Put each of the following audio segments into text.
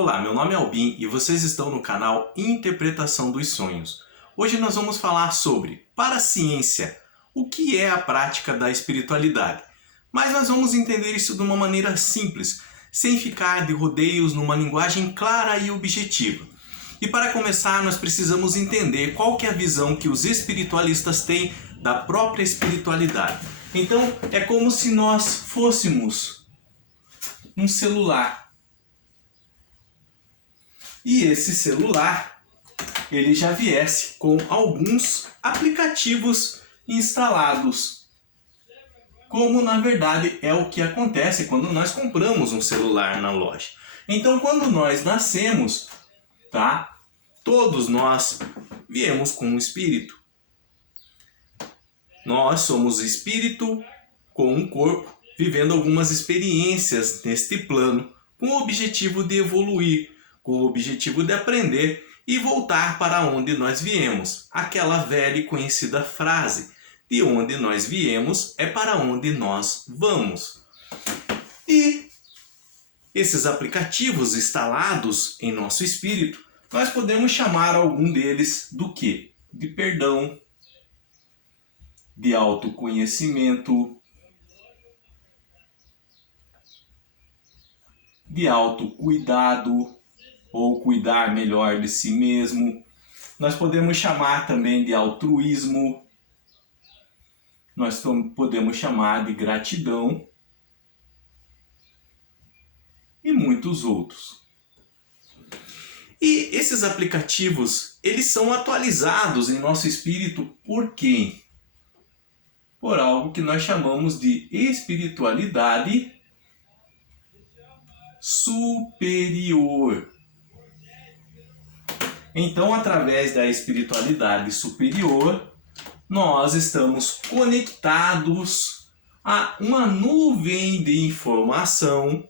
Olá, meu nome é Albin e vocês estão no canal Interpretação dos Sonhos. Hoje nós vamos falar sobre, para a ciência, o que é a prática da espiritualidade. Mas nós vamos entender isso de uma maneira simples, sem ficar de rodeios, numa linguagem clara e objetiva. E para começar, nós precisamos entender qual que é a visão que os espiritualistas têm da própria espiritualidade. Então, é como se nós fôssemos um celular. E esse celular, ele já viesse com alguns aplicativos instalados. Como na verdade é o que acontece quando nós compramos um celular na loja. Então quando nós nascemos, todos nós viemos com um espírito. Nós somos espírito com um corpo, vivendo algumas experiências neste plano, com o objetivo de evoluir, com o objetivo de aprender e voltar para onde nós viemos. Aquela velha e conhecida frase, de onde nós viemos é para onde nós vamos. E esses aplicativos instalados em nosso espírito, nós podemos chamar algum deles do quê? De perdão, de autoconhecimento, de autocuidado, ou cuidar melhor de si mesmo. Nós podemos chamar também de altruísmo. Nós podemos chamar de gratidão. E muitos outros. E esses aplicativos, eles são atualizados em nosso espírito por quem? Por algo que nós chamamos de espiritualidade superior. Então, através da espiritualidade superior, nós estamos conectados a uma nuvem de informação,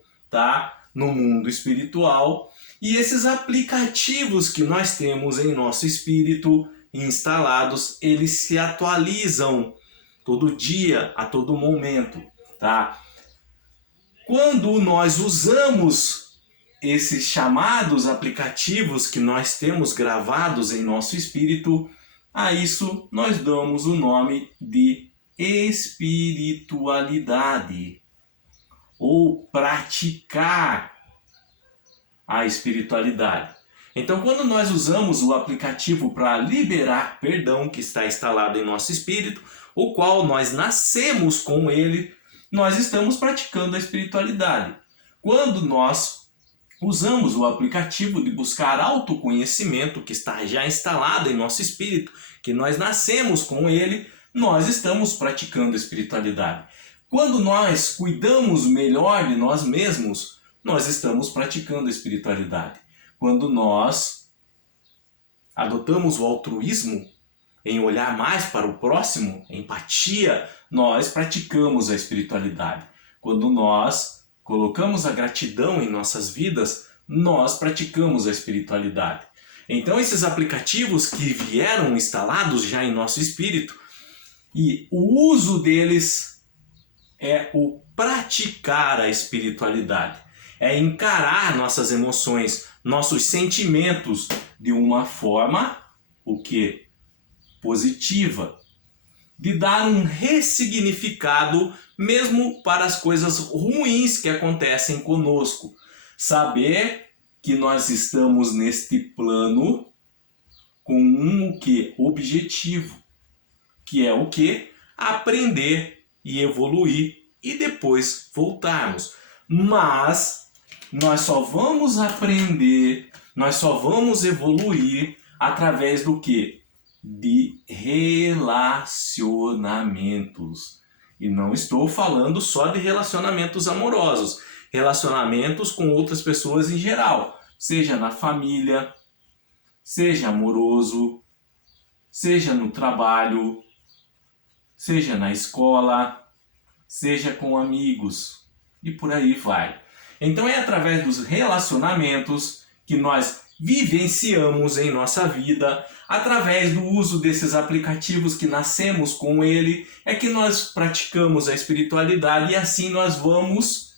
no mundo espiritual. E esses aplicativos que nós temos em nosso espírito instalados, eles se atualizam todo dia, a todo momento, Quando nós usamos esses chamados aplicativos que nós temos gravados em nosso espírito, a isso nós damos o nome de espiritualidade, ou praticar a espiritualidade. Então, quando nós usamos o aplicativo para liberar perdão que está instalado em nosso espírito, o qual nós nascemos com ele, nós estamos praticando a espiritualidade. Quando nós usamos o aplicativo de buscar autoconhecimento que está já instalado em nosso espírito, que nós nascemos com ele, nós estamos praticando a espiritualidade. Quando nós cuidamos melhor de nós mesmos, nós estamos praticando a espiritualidade. Quando nós adotamos o altruísmo, em olhar mais para o próximo, empatia, nós praticamos a espiritualidade. Quando nós colocamos a gratidão em nossas vidas, nós praticamos a espiritualidade. Então esses aplicativos que vieram instalados já em nosso espírito, e o uso deles é o praticar a espiritualidade. É encarar nossas emoções, nossos sentimentos de uma forma, positiva. De dar um ressignificado mesmo para as coisas ruins que acontecem conosco. Saber que nós estamos neste plano com um objetivo, que é o quê? Aprender e evoluir e depois voltarmos. Mas nós só vamos aprender, nós só vamos evoluir através do quê? De relacionamentos. E não estou falando só de relacionamentos amorosos, relacionamentos com outras pessoas em geral, seja na família, seja amoroso, seja no trabalho, seja na escola, seja com amigos e por aí vai. Então é através dos relacionamentos que nós vivenciamos em nossa vida, através do uso desses aplicativos que nascemos com ele, é que nós praticamos a espiritualidade e assim nós vamos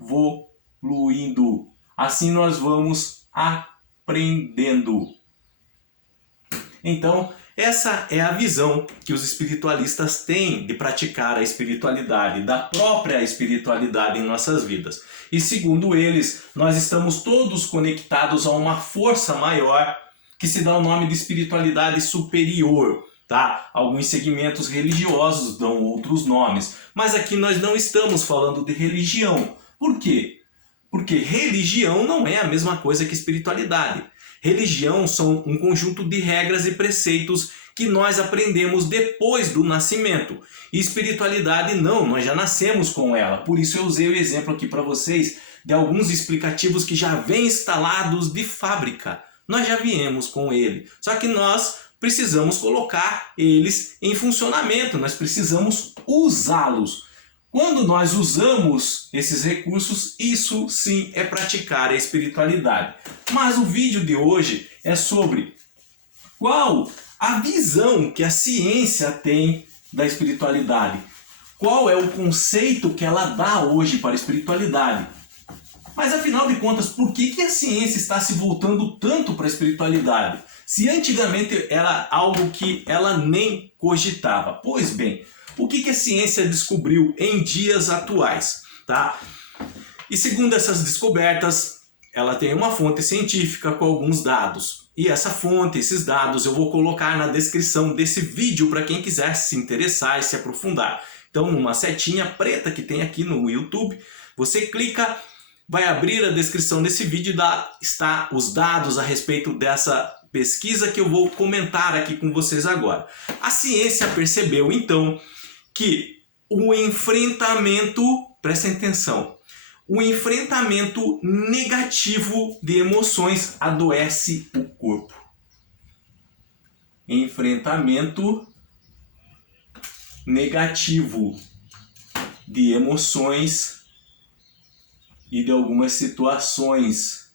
evoluindo assim nós vamos aprendendo. Então, essa é a visão que os espiritualistas têm de praticar a espiritualidade, da própria espiritualidade em nossas vidas. E segundo eles, nós estamos todos conectados a uma força maior que se dá o nome de espiritualidade superior, tá? Alguns segmentos religiosos dão outros nomes, mas aqui nós não estamos falando de religião. Por quê? Porque religião não é a mesma coisa que espiritualidade. Religião são um conjunto de regras e preceitos que nós aprendemos depois do nascimento. E espiritualidade não, nós já nascemos com ela. Por isso eu usei o exemplo aqui para vocês de alguns explicativos que já vêm instalados de fábrica. Nós já viemos com ele. Só que nós precisamos colocar eles em funcionamento, nós precisamos usá-los. Quando nós usamos esses recursos, isso sim é praticar a espiritualidade. Mas o vídeo de hoje é sobre qual a visão que a ciência tem da espiritualidade. Qual é o conceito que ela dá hoje para a espiritualidade. Mas afinal de contas, por que a ciência está se voltando tanto para a espiritualidade? Se antigamente era algo que ela nem cogitava. Pois bem, o que a ciência descobriu em dias atuais, tá? E segundo essas descobertas, ela tem uma fonte científica com alguns dados. E essa fonte, esses dados, eu vou colocar na descrição desse vídeo para quem quiser se interessar e se aprofundar. Então, numa setinha preta que tem aqui no YouTube, você clica, vai abrir a descrição desse vídeo e está os dados a respeito dessa pesquisa que eu vou comentar aqui com vocês agora. A ciência percebeu, então, que o enfrentamento, prestem atenção, o enfrentamento negativo de emoções adoece o corpo. Enfrentamento negativo de emoções e de algumas situações.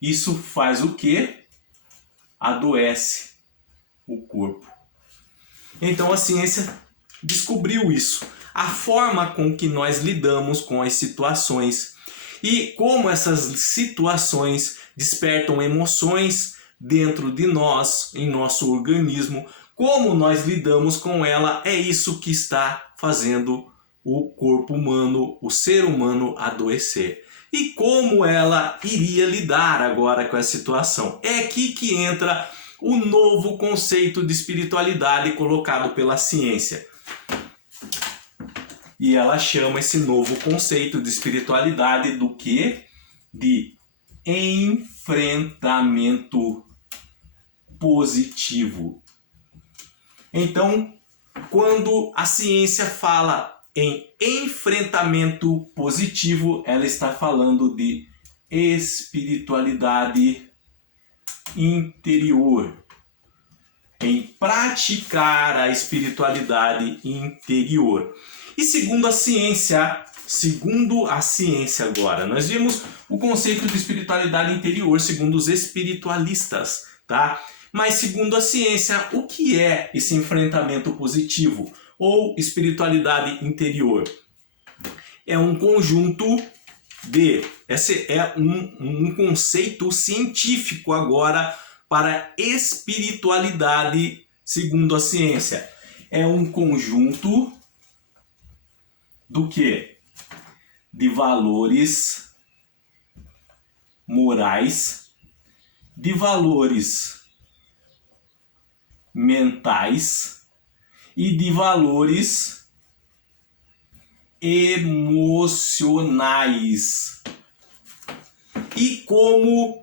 Isso faz o quê? Adoece o corpo. Então a ciência descobriu isso, a forma com que nós lidamos com as situações e como essas situações despertam emoções dentro de nós, em nosso organismo, como nós lidamos com ela, é isso que está fazendo o corpo humano, o ser humano adoecer. E como ela iria lidar agora com essa situação? É aqui que entra o novo conceito de espiritualidade colocado pela ciência. E ela chama esse novo conceito de espiritualidade do quê? De enfrentamento positivo. Então, quando a ciência fala em enfrentamento positivo, ela está falando de espiritualidade interior. Em praticar a espiritualidade interior. E segundo a ciência agora, nós vimos o conceito de espiritualidade interior segundo os espiritualistas, tá? Mas segundo a ciência, o que é esse enfrentamento positivo ou espiritualidade interior? É um conjunto de... Esse é um conceito científico agora para espiritualidade segundo a ciência. É um conjunto do quê? De valores morais, de valores mentais e de valores emocionais. E como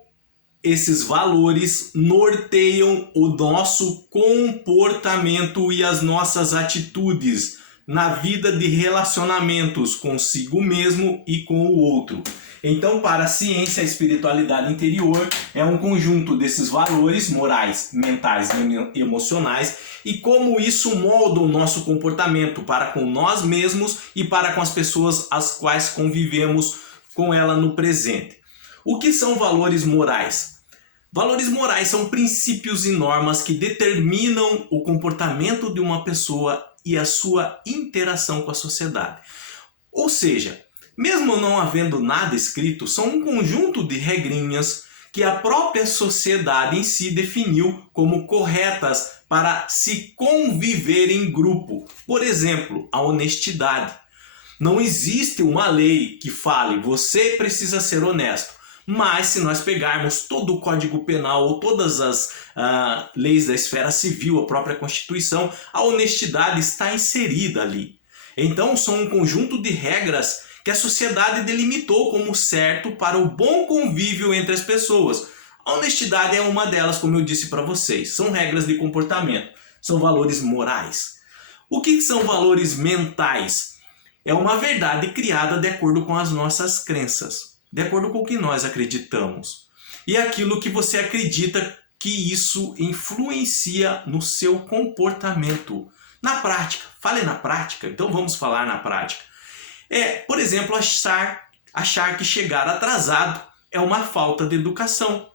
esses valores norteiam o nosso comportamento e as nossas atitudes na vida de relacionamentos consigo mesmo e com o outro. Então, para a ciência, a espiritualidade interior é um conjunto desses valores morais, mentais e emocionais e como isso molda o nosso comportamento para com nós mesmos e para com as pessoas as quais convivemos com ela no presente. O que são valores morais? Valores morais são princípios e normas que determinam o comportamento de uma pessoa e a sua interação com a sociedade. Ou seja, mesmo não havendo nada escrito, são um conjunto de regrinhas que a própria sociedade em si definiu como corretas para se conviver em grupo. Por exemplo, a honestidade. Não existe uma lei que fale você precisa ser honesto. Mas se nós pegarmos todo o Código Penal ou todas as leis da esfera civil, a própria Constituição, a honestidade está inserida ali. Então são um conjunto de regras que a sociedade delimitou como certo para o bom convívio entre as pessoas. A honestidade é uma delas, como eu disse para vocês. São regras de comportamento, são valores morais. O que são valores mentais? É uma verdade criada de acordo com as nossas crenças, de acordo com o que nós acreditamos. E aquilo que você acredita que isso influencia no seu comportamento. Na prática, fale na prática, então vamos falar na prática. Por exemplo, achar que chegar atrasado é uma falta de educação.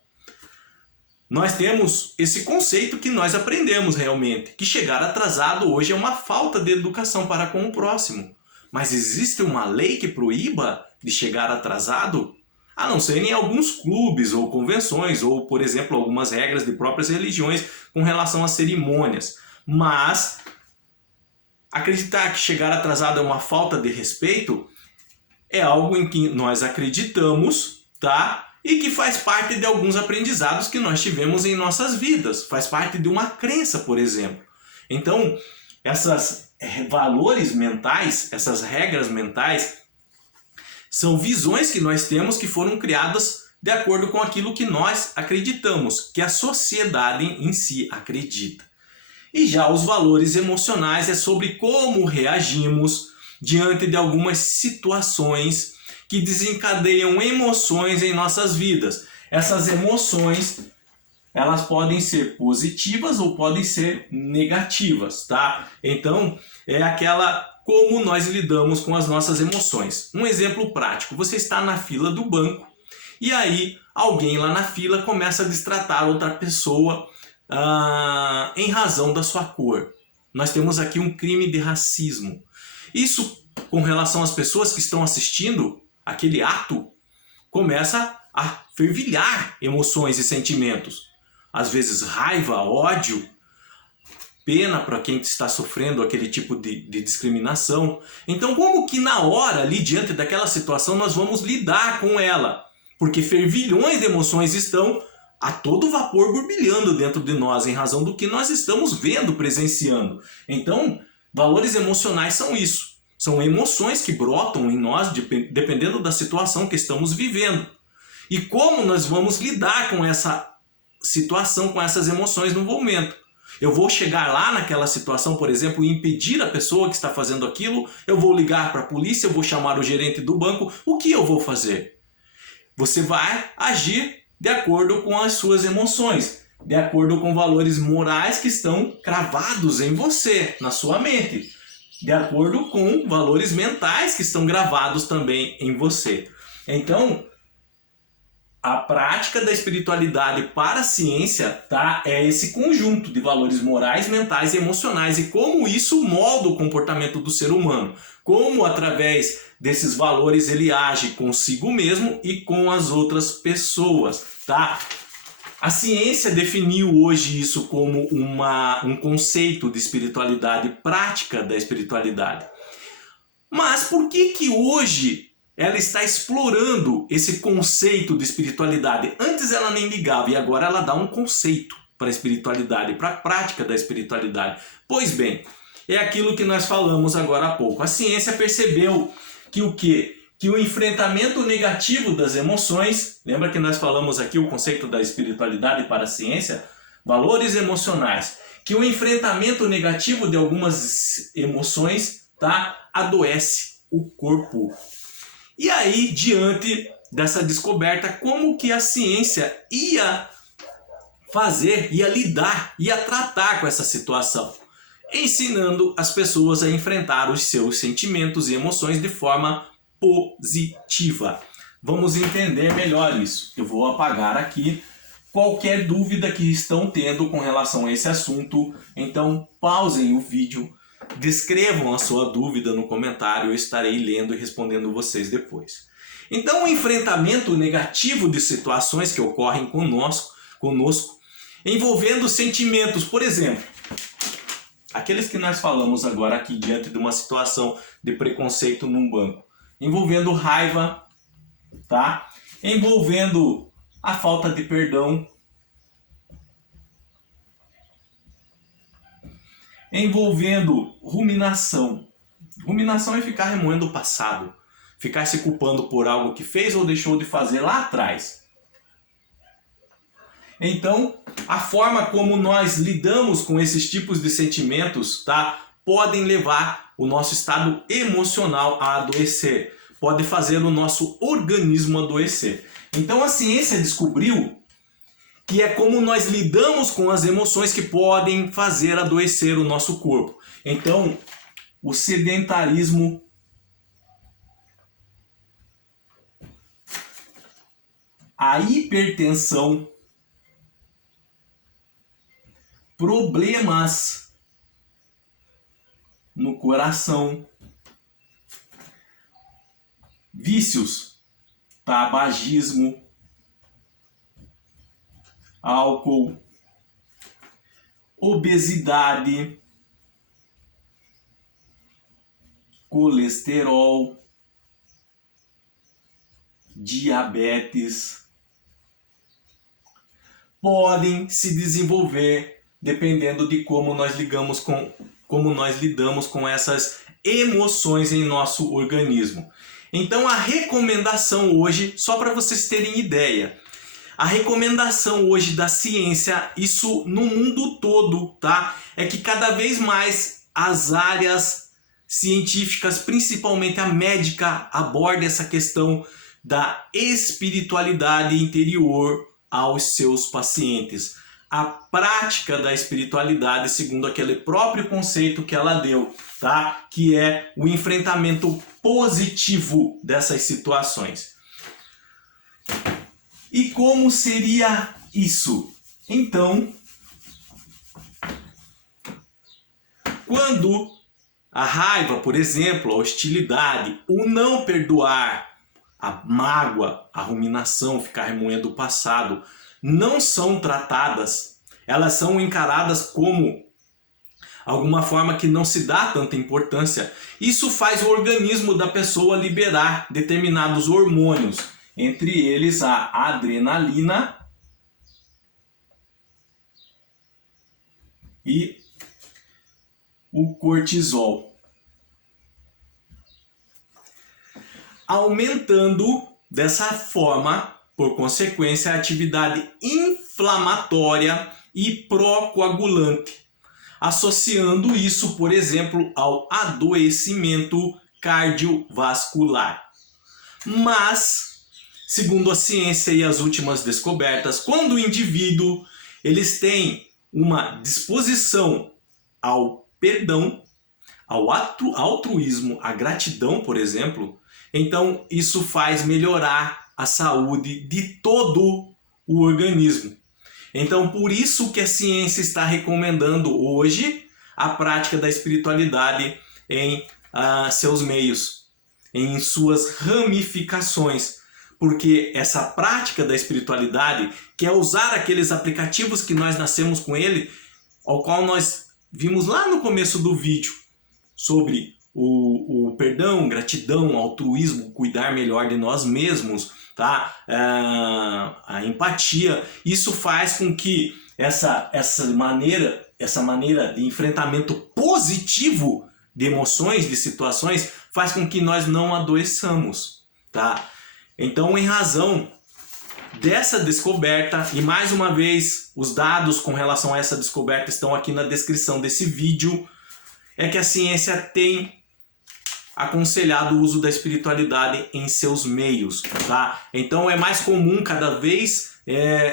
Nós temos esse conceito que nós aprendemos realmente, que chegar atrasado hoje é uma falta de educação para com o próximo. Mas existe uma lei que proíba de chegar atrasado? A não ser em alguns clubes ou convenções, ou, por exemplo, algumas regras de próprias religiões com relação a cerimônias. Mas acreditar que chegar atrasado é uma falta de respeito é algo em que nós acreditamos, tá? E que faz parte de alguns aprendizados que nós tivemos em nossas vidas. Faz parte de uma crença, por exemplo. Então, esses valores mentais, essas regras mentais, são visões que nós temos que foram criadas de acordo com aquilo que nós acreditamos, que a sociedade em si acredita. E já os valores emocionais é sobre como reagimos diante de algumas situações que desencadeiam emoções em nossas vidas. Essas emoções, elas podem ser positivas ou podem ser negativas, tá? Então, é aquela como nós lidamos com as nossas emoções. Um exemplo prático, você está na fila do banco e aí alguém lá na fila começa a destratar outra pessoa em razão da sua cor. Nós temos aqui um crime de racismo. Isso, com relação às pessoas que estão assistindo aquele ato, começa a fervilhar emoções e sentimentos. Às vezes raiva, ódio, pena para quem está sofrendo aquele tipo de discriminação. Então, como que na hora, ali diante daquela situação, nós vamos lidar com ela? Porque fervilhões de emoções estão a todo vapor borbulhando dentro de nós, em razão do que nós estamos vendo, presenciando. Então, valores emocionais são isso. São emoções que brotam em nós, dependendo da situação que estamos vivendo. E como nós vamos lidar com essa situação, com essas emoções no momento. Eu vou chegar lá naquela situação, por exemplo, e impedir a pessoa que está fazendo aquilo, eu vou ligar para a polícia, eu vou chamar o gerente do banco, o que eu vou fazer? Você vai agir de acordo com as suas emoções, de acordo com valores morais que estão cravados em você, na sua mente, de acordo com valores mentais que estão gravados também em você. Então, a prática da espiritualidade para a ciência, tá? É esse conjunto de valores morais, mentais e emocionais e como isso molda o comportamento do ser humano. Como através desses valores ele age consigo mesmo e com as outras pessoas, tá? A ciência definiu hoje isso como um conceito de espiritualidade, prática da espiritualidade. Mas por que hoje ela está explorando esse conceito de espiritualidade? Antes ela nem ligava e agora ela dá um conceito para a espiritualidade, para a prática da espiritualidade. Pois bem, é aquilo que nós falamos agora há pouco. A ciência percebeu que o quê? Que o enfrentamento negativo das emoções, lembra que nós falamos aqui o conceito da espiritualidade para a ciência? Valores emocionais. Que o enfrentamento negativo de algumas emoções, tá, adoece o corpo. E aí, diante dessa descoberta, como que a ciência ia fazer, ia lidar, ia tratar com essa situação? Ensinando as pessoas a enfrentar os seus sentimentos e emoções de forma positiva. Vamos entender melhor isso. Eu vou apagar aqui qualquer dúvida que estão tendo com relação a esse assunto. Então, pausem o vídeo Descrevam a sua dúvida no comentário, eu estarei lendo e respondendo vocês depois. Então, o enfrentamento negativo de situações que ocorrem conosco envolvendo sentimentos, por exemplo, aqueles que nós falamos agora aqui diante de uma situação de preconceito num banco, envolvendo raiva, tá? Envolvendo a falta de perdão, envolvendo ruminação. Ruminação é ficar remoendo o passado, ficar se culpando por algo que fez ou deixou de fazer lá atrás. Então, a forma como nós lidamos com esses tipos de sentimentos, tá, podem levar o nosso estado emocional a adoecer, pode fazer o nosso organismo adoecer. Então, a ciência descobriu que é como nós lidamos com as emoções que podem fazer adoecer o nosso corpo. Então, o sedentarismo, a hipertensão, problemas no coração, vícios, tabagismo, álcool, obesidade, colesterol, diabetes, podem se desenvolver dependendo de como nós lidamos com essas emoções em nosso organismo. Então a recomendação hoje, só para vocês terem ideia, a recomendação hoje da ciência, isso no mundo todo, tá? É que cada vez mais as áreas científicas, principalmente a médica, abordem essa questão da espiritualidade interior aos seus pacientes. A prática da espiritualidade segundo aquele próprio conceito que ela deu, tá? Que é o enfrentamento positivo dessas situações. E como seria isso? Então, quando a raiva, por exemplo, a hostilidade, o não perdoar, a mágoa, a ruminação, ficar remoendo o passado, não são tratadas, elas são encaradas como alguma forma que não se dá tanta importância. Isso faz o organismo da pessoa liberar determinados hormônios, entre eles a adrenalina e o cortisol, aumentando dessa forma, por consequência, a atividade inflamatória e procoagulante, associando isso, por exemplo, ao adoecimento cardiovascular. Mas, segundo a ciência e as últimas descobertas, quando o indivíduo eles têm uma disposição ao perdão, ao altruísmo, à gratidão, por exemplo, então isso faz melhorar a saúde de todo o organismo. Então, por isso que a ciência está recomendando hoje a prática da espiritualidade em seus meios, em suas ramificações. Porque essa prática da espiritualidade, que é usar aqueles aplicativos que nós nascemos com ele, ao qual nós vimos lá no começo do vídeo, sobre o perdão, gratidão, altruísmo, cuidar melhor de nós mesmos, tá? A empatia, isso faz com que essa maneira de enfrentamento positivo de emoções, de situações, faz com que nós não adoeçamos, tá? Então, em razão dessa descoberta, e mais uma vez, os dados com relação a essa descoberta estão aqui na descrição desse vídeo, é que a ciência tem aconselhado o uso da espiritualidade em seus meios, tá? Então é mais comum cada vez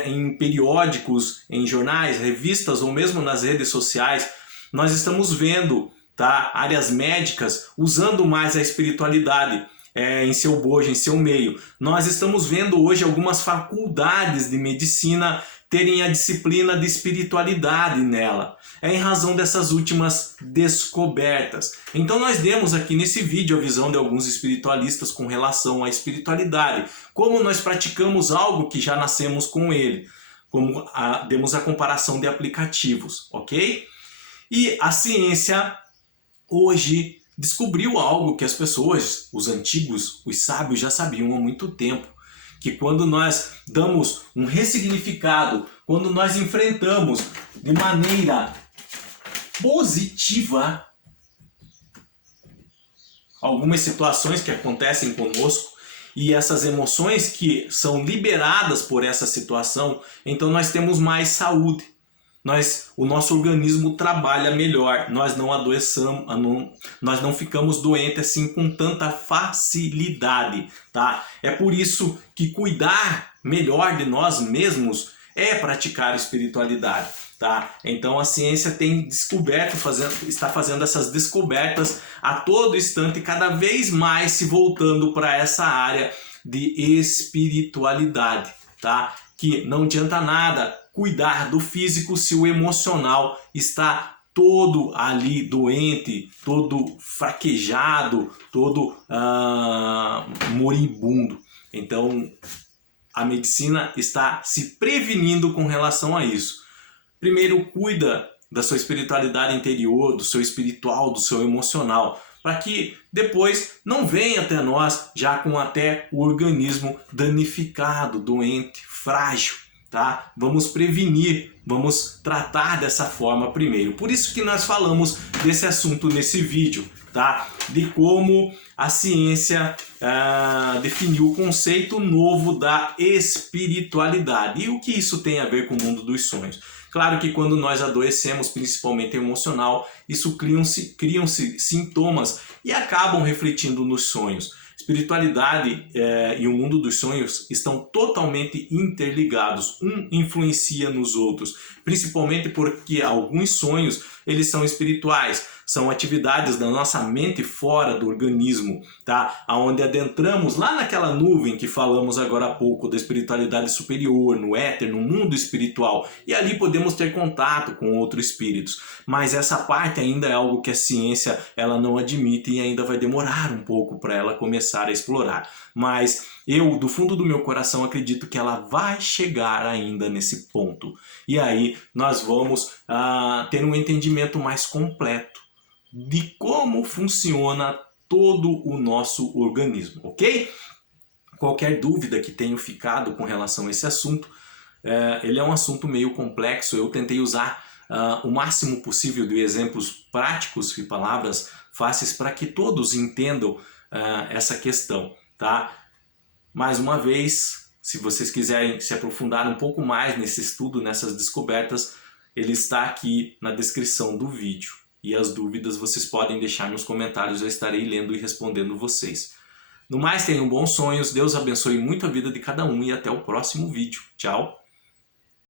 em periódicos, em jornais, revistas ou mesmo nas redes sociais, nós estamos vendo, tá, áreas médicas usando mais a espiritualidade em seu bojo, em seu meio. Nós estamos vendo hoje algumas faculdades de medicina terem a disciplina de espiritualidade nela. É em razão dessas últimas descobertas. Então nós demos aqui nesse vídeo a visão de alguns espiritualistas com relação à espiritualidade. Como nós praticamos algo que já nascemos com ele. Como demos a comparação de aplicativos, ok? E a ciência hoje descobriu algo que as pessoas, os antigos, os sábios já sabiam há muito tempo. Que quando nós damos um ressignificado, quando nós enfrentamos de maneira positiva algumas situações que acontecem conosco e essas emoções que são liberadas por essa situação, então nós temos mais saúde. O nosso organismo trabalha melhor, nós não adoecemos, nós não ficamos doentes assim com tanta facilidade, tá? É por isso que cuidar melhor de nós mesmos é praticar espiritualidade, tá? Então a ciência tem descoberto, está fazendo essas descobertas a todo instante, cada vez mais se voltando para essa área de espiritualidade, tá? Que não adianta nada cuidar do físico se o emocional está todo ali doente, todo fraquejado, todo moribundo. Então a medicina está se prevenindo com relação a isso. Primeiro, cuida da sua espiritualidade interior, do seu espiritual, do seu emocional, para que depois não venha até nós já com até o organismo danificado, doente, frágil. Tá? Vamos prevenir, vamos tratar dessa forma primeiro. Por isso que nós falamos desse assunto nesse vídeo, tá? De como a ciência definiu o conceito novo da espiritualidade. E o que isso tem a ver com o mundo dos sonhos? Claro que quando nós adoecemos, principalmente emocional, isso criam-se sintomas e acabam refletindo nos sonhos. Espiritualidade e o mundo dos sonhos estão totalmente interligados, um influencia nos outros, principalmente porque alguns sonhos eles são espirituais, são atividades da nossa mente fora do organismo, tá? Onde adentramos lá naquela nuvem que falamos agora há pouco da espiritualidade superior, no éter, no mundo espiritual, e ali podemos ter contato com outros espíritos. Mas essa parte ainda é algo que a ciência ela não admite e ainda vai demorar um pouco para ela começar a explorar. Mas eu, do fundo do meu coração, acredito que ela vai chegar ainda nesse ponto. E aí nós vamos ter um entendimento mais completo de como funciona todo o nosso organismo, ok? Qualquer dúvida que tenha ficado com relação a esse assunto, ele é um assunto meio complexo. Eu tentei usar o máximo possível de exemplos práticos e palavras fáceis para que todos entendam essa questão, tá? Mais uma vez, se vocês quiserem se aprofundar um pouco mais nesse estudo, nessas descobertas, ele está aqui na descrição do vídeo. E as dúvidas vocês podem deixar nos comentários, eu estarei lendo e respondendo vocês. No mais, tenham bons sonhos, Deus abençoe muito a vida de cada um e até o próximo vídeo. Tchau!